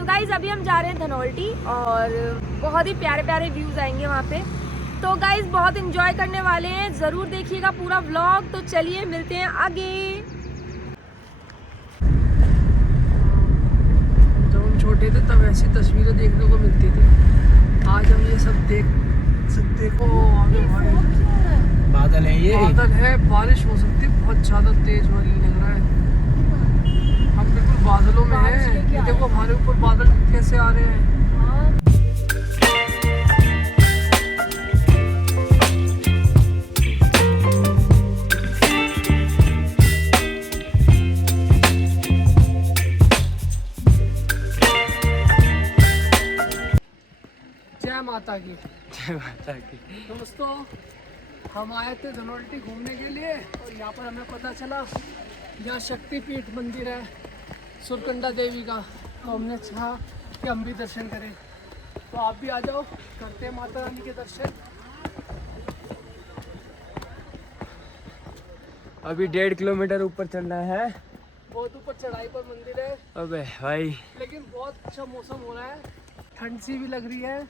So guys अभी हम जा रहे हैं धनौल्टी और बहुत ही प्यारे प्यारे व्यूज आएंगे वहाँ पे। तो गाइज बहुत इंजॉय करने वाले हैं, ज़रूर देखिएगा पूरा व्लॉग। तो चलिए मिलते हैं आगे। जब हम छोटे थे तब ऐसी तस्वीरें देखने को मिलती थी, आज हम ये सब देख सकते हो। आगे भाई बादल है, ये बादल है, बारिश हो सकती है, बहुत ज़्यादा तेज होने लग रहा है। हम बिल्कुल बादलों में हैं। ये देखो हमारे ऊपर बादल कैसे आ रहे हैं। जय माता की। जय माता की। दोस्तों हम आए थे धनौल्टी घूमने के लिए और यहाँ पर हमें पता चला यहाँ शक्तिपीठ मंदिर है सुरकंडा देवी का। तो हमने चाहा कि हम भी दर्शन करें, तो आप भी आ जाओ, करते हैं माता रानी के दर्शन। अभी 1.5 किलोमीटर ऊपर चलना है। बहुत ऊपर चढ़ाई पर मंदिर है, अबे भाई लेकिन बहुत अच्छा मौसम हो रहा है, ठंड सी भी लग रही है।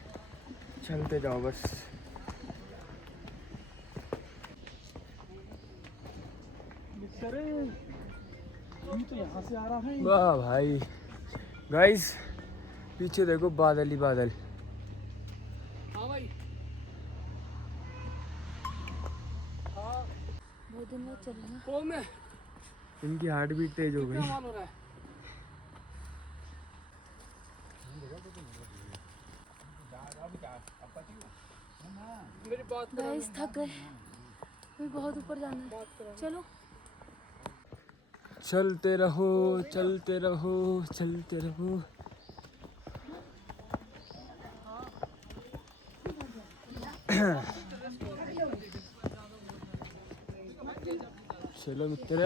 चलते जाओ बस। तो यहाँ से आ रहा है। वाह भाई गाइस, पीछे देखो बादल ही बादल। हाँ भाई, हाँ बहुत दिन बाद चल रहे हैं। कौन है? इनकी हार्ट बीट तेज हो क्या गई। माल हो रहा है? मेरी बात करो। गाइस थक गए, अभी बहुत ऊपर जाना है। चलो चलते रहो चलते रहो चलते रहो। चलो मित्र।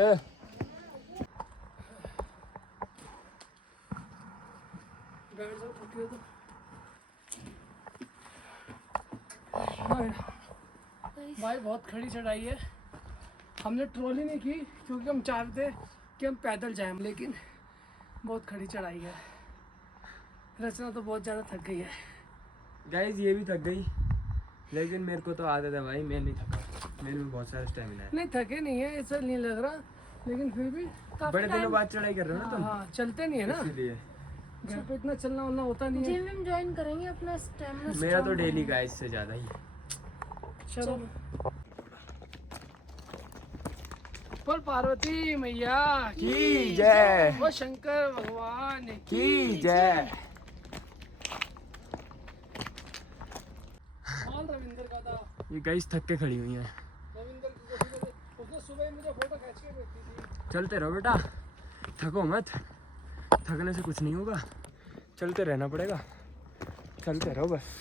बैठ जाओ, थके हो तो। भाई बहुत खड़ी चढ़ाई है। हमने ट्रॉली नहीं की क्योंकि हम चाहते कि हम पैदल जाएं, लेकिन बहुत खड़ी चढ़ाई है। रचना तो बहुत ज़्यादा थक गई है। गाइस ये भी थक गई, लेकिन मेरे को तो आदत है भाई, मैं नहीं थका। मेरे में बहुत सारा स्टेमिना है। नहीं थके नहीं है, ऐसा नहीं लग रहा, लेकिन फिर भी काफी बड़े दिनों बाद चढ़ाई कर रहे हो ना तुम, हाँ चलते नहीं है ना, इसीलिए। घर पे इतना चलना वलना होता नहीं है। जिम विम ज्वाइन करेंगे, अपना स्टेमिना मेरा तो डेली का इससे ज्यादा ही। चलो बोल पार्वती मैया की जय। वो शंकर भगवान की जय। और रविंद्र का था। ये गाइस थक के खड़ी हुई हैं। रविंद्र की उसने सुबह ही मुझे फोटो खींच के भेजी थी। चलते रहो बेटा, थको मत, थकने से कुछ नहीं होगा, चलते रहना पड़ेगा। चलते रहो बस।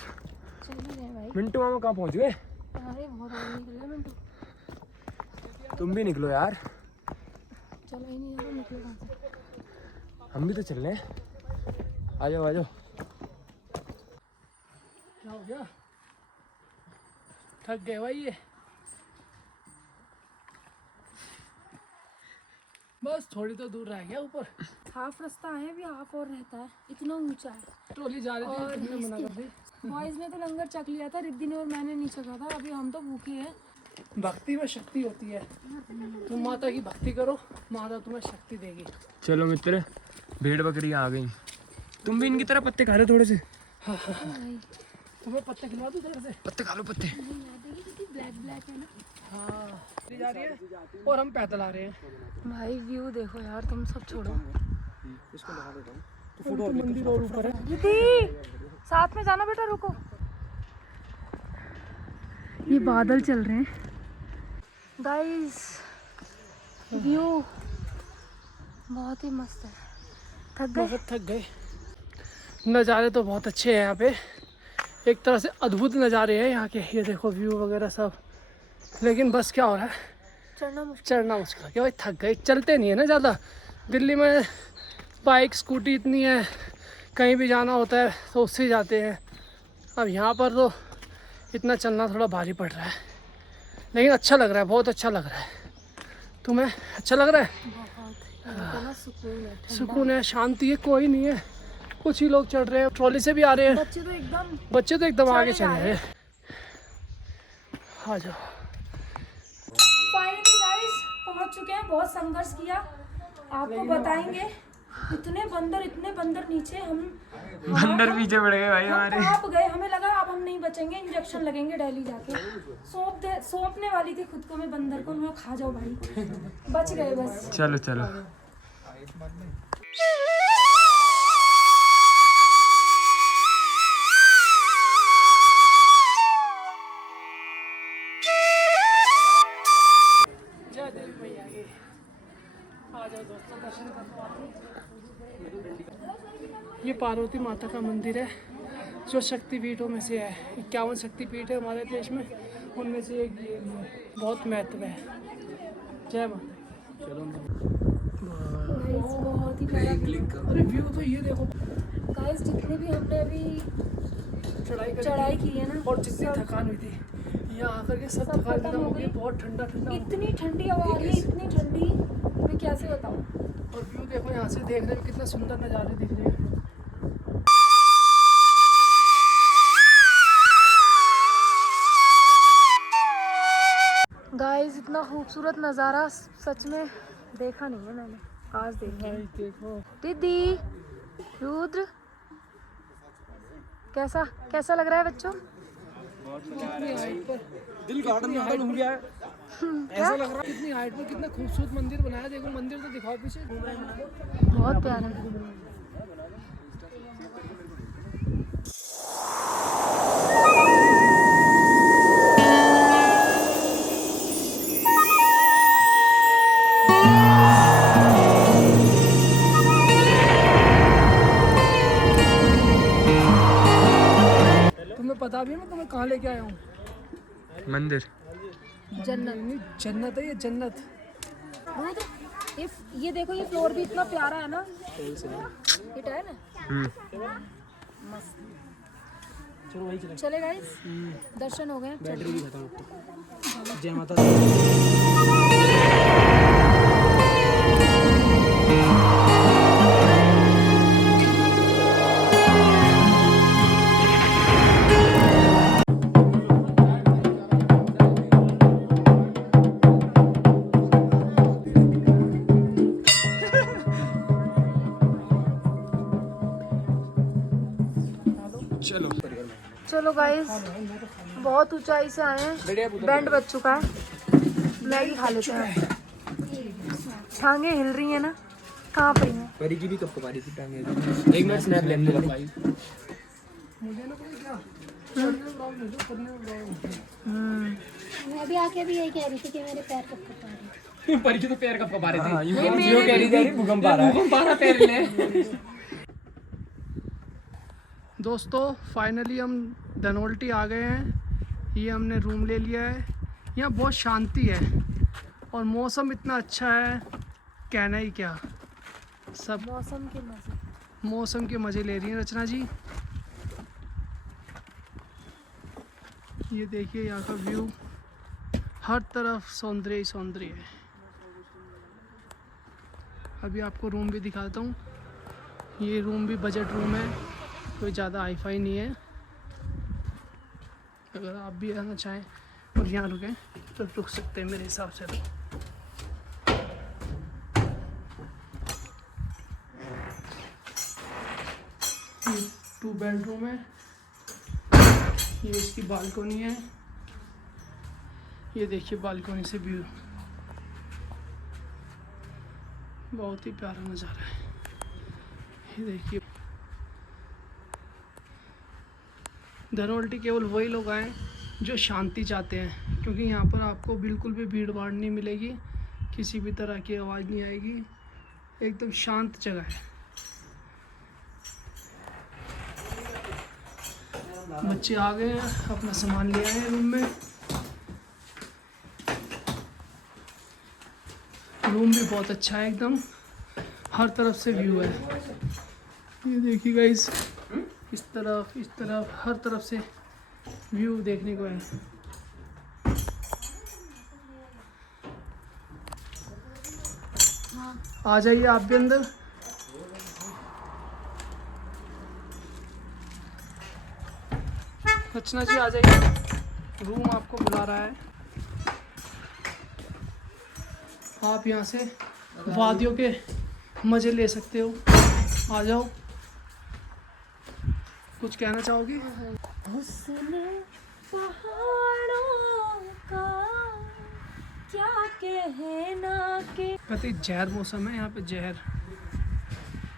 चल ही रहे हैं भाई। मिंटू मामा कहाँ पहुँच गए? अरे बहुत आगे निकल गए मिंटू। तुम भी निकलो यार, चलो ही नहीं, निकलो कहाँ से। हम भी तो चल रहे हैं। आ जाओ आ जाओ। क्या हो गया? थक गए भाई ये। बस थोड़ी तो दूर रह गया ऊपर। हाफ रास्ता है, अभी हाफ और रहता है, इतना ऊंचा है। ट्रॉली जा रही और थी, तुमने मना कर दी। बॉयज ने तो लंगर चख लिया था, रिद्धि ने और मैंने नहीं चखा था। अभी हम तो भूखे हैं। भक्ति में शक्ति होती है। तुम माता की भक्ति करो, माता तुम्हें शक्ति देगी। चलो मित्र, भेड़ बकरियाँ आ गई। तुम भी इनकी तरह पत्ते खा रहे थोड़े से। तुम्हें पत्ते खिला दूं देर से? पत्ते खा लो पत्ते। ब्लैक ब्लैक है ना। हाँ जा रही है और हम पैदल आ रहे हैं। भाई व्यू देखो यार, तुम सब छोड़ो। इसको लगा देता हूँ। तो मंदिर और ऊपर है। रिद्धि साथ में जाना बेटा, रुको। ये बादल चल रहे हैं गाइस, व्यू बहुत ही मस्त है। थक गए? बहुत थक गए। नज़ारे तो बहुत अच्छे हैं यहाँ पे, एक तरह से अद्भुत नज़ारे हैं यहाँ के। ये देखो व्यू वगैरह सब, लेकिन बस क्या हो रहा है, चढ़ना मुश्किल। चढ़ना मुश्किल है। क्या भाई थक गए, चलते नहीं है ना ज़्यादा। दिल्ली में बाइक स्कूटी इतनी है, कहीं भी जाना होता है तो उससे जाते हैं। अब यहाँ पर तो इतना चलना थोड़ा भारी पड़ रहा है, लेकिन अच्छा लग रहा है, बहुत अच्छा लग रहा है। तुम्हें अच्छा लग रहा है? बहुत सुकून है, सुकून है, शांति है, कोई नहीं है, कुछ ही लोग चढ़ रहे हैं, ट्रॉली से भी आ रहे हैं। बच्चे तो एकदम आगे चढ़े जा चले रहे हैं। आ जाओ। फाइनली गाइस पहुंच चुके हैं। बहुत संघर्ष किया, आपको बताएंगे। इतने बंदर नीचे। हम बंदर पीछे पड़ गए भाई हमारे। आप गए, हमें लगा अब हम नहीं बचेंगे, इंजेक्शन लगेंगे दिल्ली जाके। सौंपने वाली थी खुद को मैं बंदर को, मैं खा जाओ भाई। बच गए बस। चलो चलो। जय देवी मैया की। आ जाओ दोस्तों, दर्शन करवाते हैं। ये पार्वती माता का मंदिर है जो शक्तिपीठों में से है। 51 शक्तिपीठ है हमारे देश में, उनमें से एक ये भी है। बहुत महत्व है। जय माता। चलो बहुत ही प्यारा अरे व्यू तो ये देखो। गाइस, जितने भी हमने अभी चढ़ाई की है ना, और जितनी थकान हुई थी, यहाँ आकर के सब थकान खत्म हो गई। बहुत ठंडा ठंडा। इतनी ठंडी हवा आ रही है, इतनी ठंडी, मैं कैसे बताऊँ। और व्यू देखो, यहाँ से देखने में कितना सुंदर नज़ारे दिख रहे हैं। गाइस, इतना खूबसूरत नज़ारा सच में देखा नहीं है मैंने, आज देखा है। देखो दीदी, रुद्र, कैसा लग रहा है बच्चों? दिल गार्डन हो गया है। ऐसा लग रहा है कितनी हाइट में कितना खूबसूरत मंदिर बनाया। देखो मंदिर तो दिखाओ पीछे। बहुत प्यारा। तुम्हें पता भी है मैं तुम्हें कहाँ लेके आया हूँ? मंदिर। जन्नत। जन्नत है ये, जन्नत। ये देखो, ये फ्लोर भी इतना प्यारा है ना। ये है ना, चलो वही चले। चले गाइस, दर्शन हो गए। बैटरी भी खत्म अब तो। जय माता दी। चलो चलो गाइस, बहुत ऊंचाई से आए हैं, बैंड बज चुका है। मैगी खा लेते हैं। टांगे हिल रही है ना, कहाँ पर हैं? परी की भी कब कब आ रही थी टांगे। एक मिनट स्नैप लेने दो भाई। मुझे ना कोई क्या मैं अभी आके भी यही कह रही थी कि मेरे पैर कब कब आ रहे हैं। परी की तो पैर कब कब आ रहे थे। यूं कह रही थी भूकंप आ रहा है। भूकंप आ रहा पैर ले। दोस्तों फाइनली हम धनोल्टी आ गए हैं। ये हमने रूम ले लिया है। यहाँ बहुत शांति है और मौसम इतना अच्छा है, कहना ही क्या। सब मौसम के मज़े ले रही हैं रचना जी। ये देखिए यहाँ का व्यू, हर तरफ सौंदर्य ही सौंदर्य है। अभी आपको रूम भी दिखाता हूँ। ये रूम भी बजट रूम है, कोई ज़्यादा हाईफाई नहीं है। अगर आप भी रहना चाहें और यहाँ रुकें तो रुक सकते हैं मेरे हिसाब से। ये 2 बेडरूम है। ये इसकी बालकोनी है। ये देखिए बालकोनी से व्यू, बहुत ही प्यारा नज़ारा है। ये देखिए, धनोल्टी केवल वही लोग आए जो शांति चाहते हैं, क्योंकि यहाँ पर आपको बिल्कुल भी भीड़ भाड़ नहीं मिलेगी, किसी भी तरह की आवाज़ नहीं आएगी, एकदम शांत जगह है। बच्चे आ गए हैं, अपना सामान ले आए हैं रूम में। रूम भी बहुत अच्छा है, एकदम हर तरफ से व्यू है। ये देखिए गाइस, इस तरफ हर तरफ से व्यू देखने को है। आ जाइए आप भी अंदर। रचना जी आ जाइए, रूम आपको बुला रहा है। आप यहाँ से वादियों के मज़े ले सकते हो, आ जाओ। कुछ कहना चाहोगी? हुस्न पहाड़ों का क्या कहना के कहते जहर मौसम है यहाँ पे, जहर।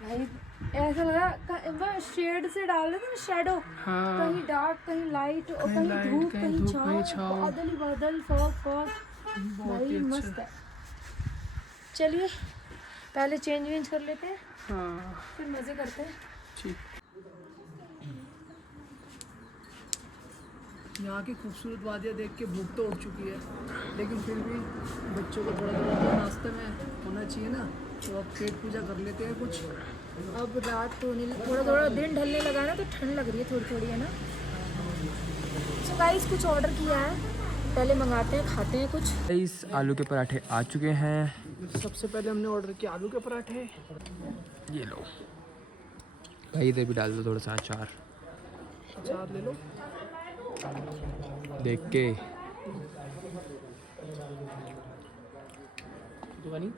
भाई ऐसा लगा शेड से डाल रहे थे ना, शेडो, हाँ कहीं डार्क कहीं लाइट और कहीं कहीं लाइट, धूप कहीं धूप, कहीं छाँव। बादल ही बादल, फॉग फॉग, बहुत भाई ही मस्त अच्छा। है। चलिए पहले चेंज वेंज कर लेते हैं, हाँ फिर मजे करते हैं। ठीक। यहाँ की खूबसूरत वादियाँ देख के भूख तो उठ चुकी है, लेकिन फिर भी बच्चों को थोड़ा थोड़ा तो नाश्ते में होना चाहिए ना, तो अब पेट पूजा कर लेते हैं कुछ। अब रात होने थोड़ा थोड़ा दिन ढलने लगा है ना, तो ठंड लग रही है थोड़ी थोड़ी, है ना। सो गाइस कुछ ऑर्डर किया है, पहले मंगाते हैं, खाते हैं कुछ। गाइस आलू के पराठे आ चुके हैं। सबसे पहले हमने ऑर्डर किया आलू के पराठे। ये लो भाई, इधर भी डाल दो थोड़ा सा अचार, अचार ले लो। देख के। दुकानी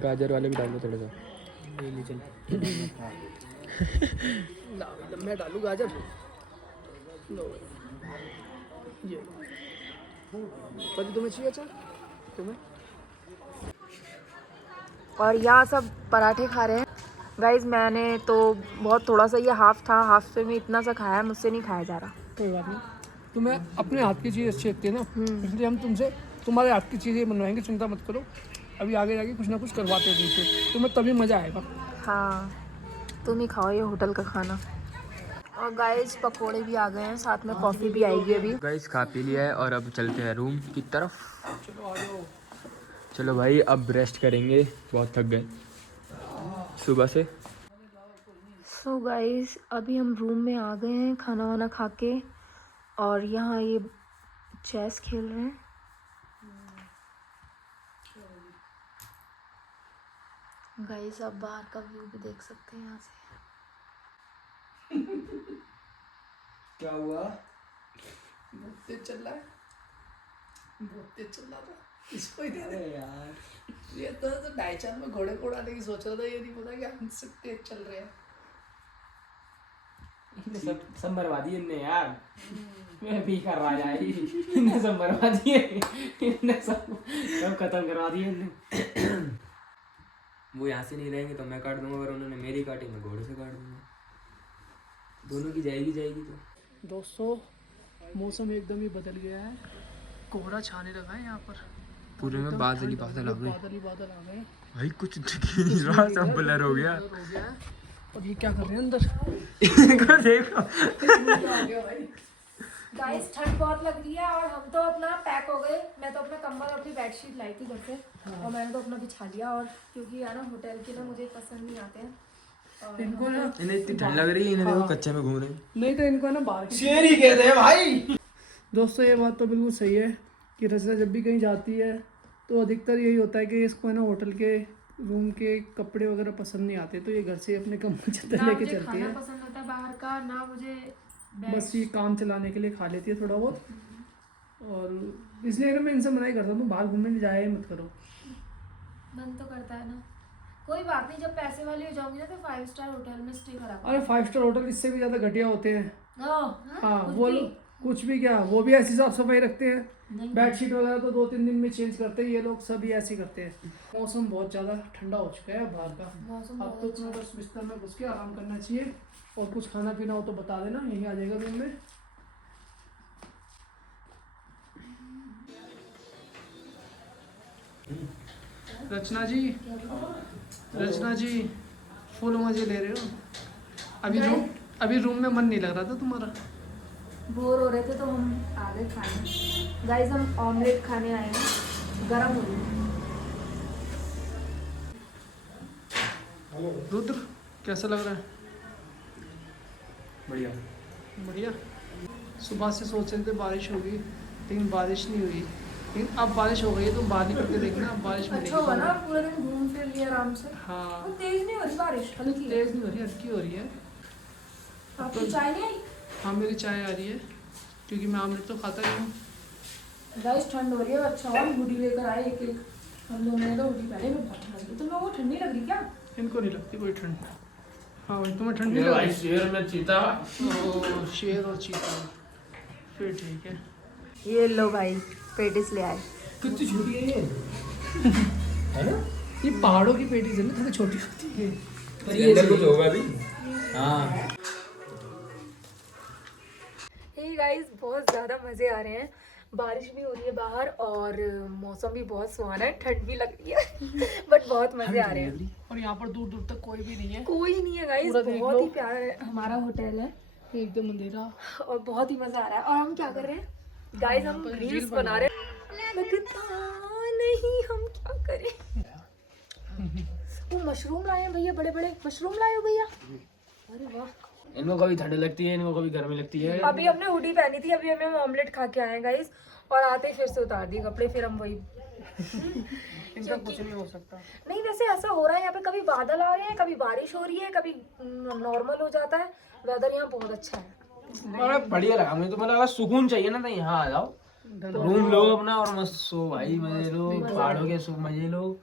गाजर वाले भी डाल दो थोड़ा सा। मैं डालूँ गाजर? लो ये पति तुम्हें चाहिए अचार? तुम्हें? और यहाँ सब पराठे खा रहे हैं गाइज। मैंने तो बहुत थोड़ा सा, ये हाफ था, हाफ से में इतना सा खाया, मुझसे नहीं खाया जा रहा। कोई बात नहीं, तुम्हें अपने हाथ की चीज़ अच्छी लगती है ना, इसलिए हम तुमसे तुम्हारे हाथ की चीज़ें बनवाएंगे, चिंता मत करो। अभी आगे जाके कुछ ना कुछ करवाते हैं तुमसे, तुम्हें तभी मज़ा आएगा। हाँ तुम ही खाओ ये होटल का खाना। और गाइज पकोड़े भी आ गए हैं, साथ में कॉफ़ी भी आएगी अभी। गाइस खा पी लिया है और अब चलते हैं रूम की तरफ। चलो आ जाओ। चलो भाई अब रेस्ट करेंगे, बहुत थक गए सुबह से। सो गाइज अभी हम रूम में आ गए हैं खाना वाना खा के, और यहाँ ये चेस खेल रहे हैं। गाइज आप बाहर का व्यू भी देख सकते हैं यहाँ से। क्या हुआ? बहुत तेज चल रहा है, बहुत तेज चल रहा था। इसको ही दे दे यार। ये तो 2.5 में घोड़े को उड़ाने की सोच रहा था, ये नहीं पता कि हमसे तेज चल रहे हैं। सब बर्बादी इनने यार, मैं भी कर रहा है, इनने सब बर्बादी है, इनने सब खत्म करवा दिए इनने। वो यहाँ से नहीं रहेंगे तो मैं काट दूंगा, अगर उन्होंने मेरी काटी मैं घोड़े से काट दूंगा। दोनों की जाएगी तो। दोस्तों मौसम एकदम ही बदल गया है, कोहरा छाने लगा है यहाँ पर, पूरे में बादल ही बादल आ गए। बादल ही बादल आ गए भाई कुछ दिख ही नहीं रहा, सब ब्लर हो गया। और ये क्या कर रहे हैं अंदर? इनको देखो। गाइस ठंड बहुत लग रही है और हम तो अपना पैक हो गए। मैं तो अपना कंबल और अपनी बेडशीट लाई थी घर से, और मैंने तो अपना बिछा लिया। और क्योंकि यार ना होटल के ना मुझे पसंद नहीं आते हैं, और इनको ना इन्हें इतनी ठंड लग रही है, इन्हें देखो कच्चे में घूम रहे हैं। नहीं तो इनको ना बाहर शेर ही कहते हैं भाई। दोस्तों ये बात तो बिल्कुल सही है कि रचना जब भी कहीं जाती है तो अधिकतर यही होता है कि इसको है ना होटल के रूम के कपड़े वगैरह पसंद नहीं आते, तो ये घर से अपने कंबल चादर ना लेके मुझे चलती खाना है। पसंद आता है बाहर का, ना मुझे बस ये काम चलाने के लिए खा लेती है थोड़ा बहुत, और इसलिए ना मैं इनसे मना ही करता हूँ बाहर घूमने जाए मत करो। मन तो करता है ना, कोई बात नहीं, जब पैसे वाली हो जाऊंगी ना तो 5 स्टार होटल में स्टे करा। अरे 5 स्टार होटल इससे भी ज़्यादा घटिया होते हैं। हाँ कुछ वो भी? लोग कुछ भी क्या, वो भी ऐसी साफ सफाई रखते हैं, नहीं। बेडशीट वगैरह तो 2-3 दिन में चेंज करते हैं, ये लोग सभी ऐसे ही करते हैं। मौसम बहुत ज़्यादा ठंडा हो चुका है बाहर का, मौसम अब तो तुम्हें बस बिस्तर में घुस के आराम करना चाहिए, और कुछ खाना पीना हो तो बता देना, यहीं आ जाएगा रूम में। रचना जी फुल मजे ले रहे हो। अभी रूम में मन नहीं लग रहा था तुम्हारा? बोर हो रहे थे तो हम आ गए खाने। गाइस हम ऑमलेट खाने आए हैं, गरम हो गया। रुद्र कैसा लग रहा है? बढ़िया। बढ़िया। सुबह से सोच रहे थे बारिश होगी, लेकिन बारिश नहीं हुई, लेकिन अब बारिश हो गई है तो बाहर निकल के देखना, अब बारिश अच्छा मिलेगी। हुआ ना, पूरे दिन घूम फिर लिया आराम से। हाँ तेज नहीं हो रही बारिश, हल्की है। तेज नहीं हो रही, हल्की हो रही है। आपकी चाय नहीं आई? हाँ मेरी चाय आ रही है क्योंकि मैं आमलेट तो खाता ही हूँ। गाइस ठंड हो रही है। अच्छा और हुडी लेकर आए एक एक। हम दोनों ने तो हुडी पहने में बहुत ठंड लगी। तुम्हें वो ठंडी लग रही क्या? इनको नहीं लगती कोई ठंड। हाँ भाई तुम्हें ठंड नहीं लग रही? शेर में चीता। ओ, शेर और चीता फिर ठीक है। ये लो भाई पेटिस ले आए। कितनी छोटी है ये, है ना? ये पहाड़ों की पेटीज है ना, थोड़ी छोटी होती है। पर ये अंदर कुछ होगा भी। हाँ हे गाइस बहुत ज़्यादा मज़े आ रहे हैं। बारिश भी हो रही है बाहर और मौसम भी बहुत सुहाना है। ठंड भी लग रही है बट बहुत मज़े आ रहे हैं। और यहाँ पर दूर दूर तक कोई भी नहीं है, कोई नहीं है गाइस। पूरा देख बहुत लो। ही प्यारा है हमारा होटल है एकदम अंधेरा। और बहुत ही मज़ा आ रहा है। और हम क्या कर रहे हैं गाइस? हम रील्स बना रहे हैं। लगता नहीं हम क्या करें। वो मशरूम लाए हैं भैया, बड़े बड़े मशरूम लाए हो भैया। अरे वाह। इनको कभी ठंड लगती है, इनको कभी गर्मी लगती है। अभी हमने हुडी पहनी थी, अभी हम ऑमलेट खा के आए हैं गाइस। और आते ही फिर से उतार दिए कपड़े, फिर हम वही। इनका कुछ नहीं हो सकता। नहीं वैसे ऐसा हो रहा है यहाँ पे, कभी बादल आ रहे हैं, कभी बारिश हो रही है, कभी नॉर्मल हो जाता है। वेदर यहाँ बहुत अच्छा है। बड़ा बढ़िया लगा मुझे तो। मतलब अगर सुकून चाहिए ना तो यहाँ आ जाओ, रूम लो अपना और मस्त सो भाई, मजे लो, पहाड़ों के सुख मजे लो,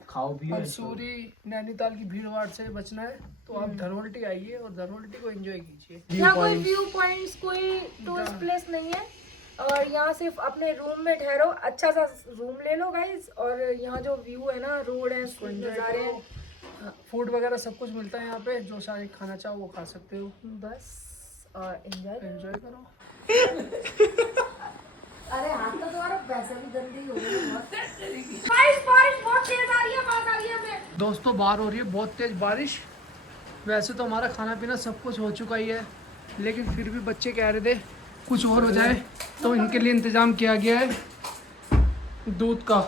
खाओ पियो। मंसूरी नैनीताल की भीड़ भाड़ से बचना है तो आप धनवल्टी आइए और धनवल्टी को एंजॉय कीजिए। यहाँ कोई व्यू पॉइंट्स, कोई टूरिस्ट प्लेस नहीं है। और यहाँ सिर्फ अपने रूम में ठहरो, अच्छा सा रूम ले लो गाइस। और यहाँ जो व्यू है ना, रोड है, नज़ारे हैं, फूड वगैरह सब कुछ मिलता है यहाँ पे, जो सारे खाना चाहो वो खा सकते हो। बस और एंजॉय करो। अरे हाथ तो तुम्हारा वैसे भी गंदी हो गई है। बारिश बहुत तेज आ रही है, बात आ रही है हमें। दोस्तों बाहर हो रही है बहुत तेज बारिश। वैसे तो हमारा खाना पीना सब कुछ हो चुका ही है, लेकिन फिर भी बच्चे कह रहे थे कुछ और हो जाए, तो इनके लिए इंतज़ाम किया गया है दूध का।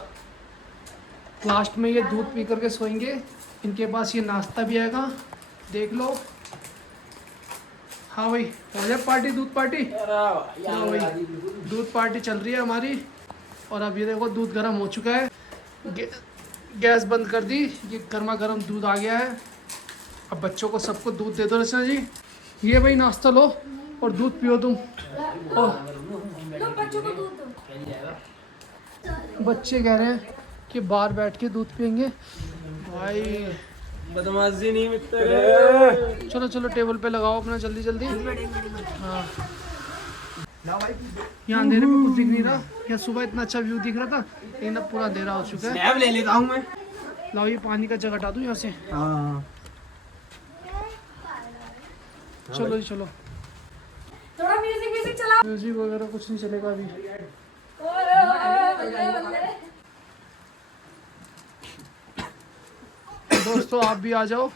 लास्ट में ये दूध पी करके सोएंगे। इनके पास ये नाश्ता भी आएगा, देख लो। हाँ भाई हो जाए पार्टी, दूध पार्टी। हाँ भाई दूध पार्टी चल रही है हमारी। और अब ये देखो दूध गर्म हो चुका है, गैस बंद कर दी, ये गर्मा गर्म दूध आ गया है। अब बच्चों को सबको दूध दे दो रचना जी। ये भाई नाश्ता लो और दूध पियो तुम। और लो बच्चों को दूध दो। बच्चे कह रहे हैं कि बाहर बैठ के दूध पियेंगे। भाई बदमाशी नहीं मित्र। चलो चलो टेबल पे लगाओ अपना जल्दी जल्दी। हाँ यहाँ अंधेरे में कुछ दिख नहीं रहा। यहाँ सुबह इतना अच्छा व्यू दिख रहा था, लेकिन अब पूरा अंधेरा हो चुका है। स्नैप ले लेता हूँ मैं। लाओ ये पानी का जग हटा दूँ यहाँ से। हाँ चलो जी चलो। थोड़ा म्यूजिक चलाओ। म्यूजिक वगैरह कुछ नहीं चलेगा अभी। दोस्तों आप भी आ जाओ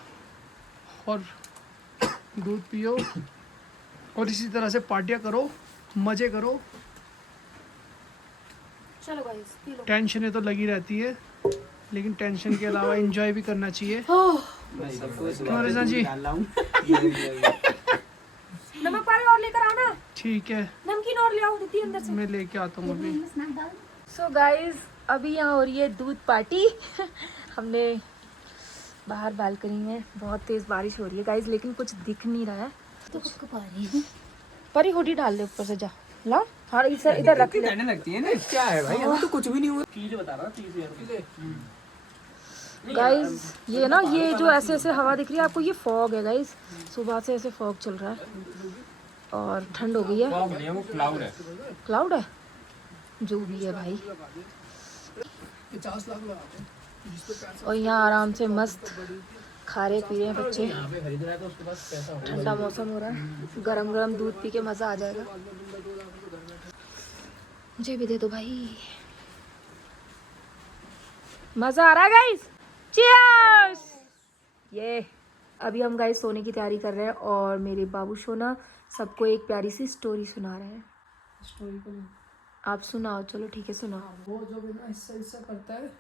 और दूध पियो और इसी तरह से पार्टियां करो, मजे करो। चलो गाइस पी लो। टेंशनें तो लगी रहती है, लेकिन टेंशन के अलावा एंजॉय भी करना चाहिए। क्यों रज़ा जी? नमक पानी और लेकर आओ ना। ठीक है नमकीन और ले आओ, दीदी अंदर से। मैं लेके आता हूँ अभी। सो गाइस अभी यहाँ हो रही है दूध पार्टी। हमने बाहर बालकनी में, बहुत तेज बारिश हो रही है गाइस, लेकिन कुछ दिख नहीं रहा है। तो कुछ पा रही हूँ। परी हुडी डाल दे ऊपर से, जा ला। हाँ इधर रख ले। ठंड लगती है ना। क्या है भाई, अभी तो कुछ भी नहीं हुआ। चीज बता रहा 30,000 गाइस ये ना, ये जो ऐसे ऐसे हवा दिख रही है आपको, ये फॉग है गाइस। सुबह से ऐसे फॉग चल रहा है और ठंड हो गई है। वो क्लाउड है। क्लाउड है, जो भी है भाई। 50 लाख लगाते हैं। और यहाँ आराम से मस्त खा रहे पी रहे हैं बच्चे। खरीद रहा है तो उसके पास पैसा होगा। ठंडा मौसम हो रहा है, गरम गरम दूध पी के मज़ा आ जाएगा। मुझे भी दे दो भाई, मज़ा आ रहा है गाइस। चीयर्स। ये अभी हम गाइस सोने की तैयारी कर रहे हैं और मेरे बाबू सोना सबको एक प्यारी सी स्टोरी सुना रहे हैं। स्टोरी को आप सुनाओ, चलो ठीक है सुनाओ। वो जो भी ना हिस्सा हिस्सा करता है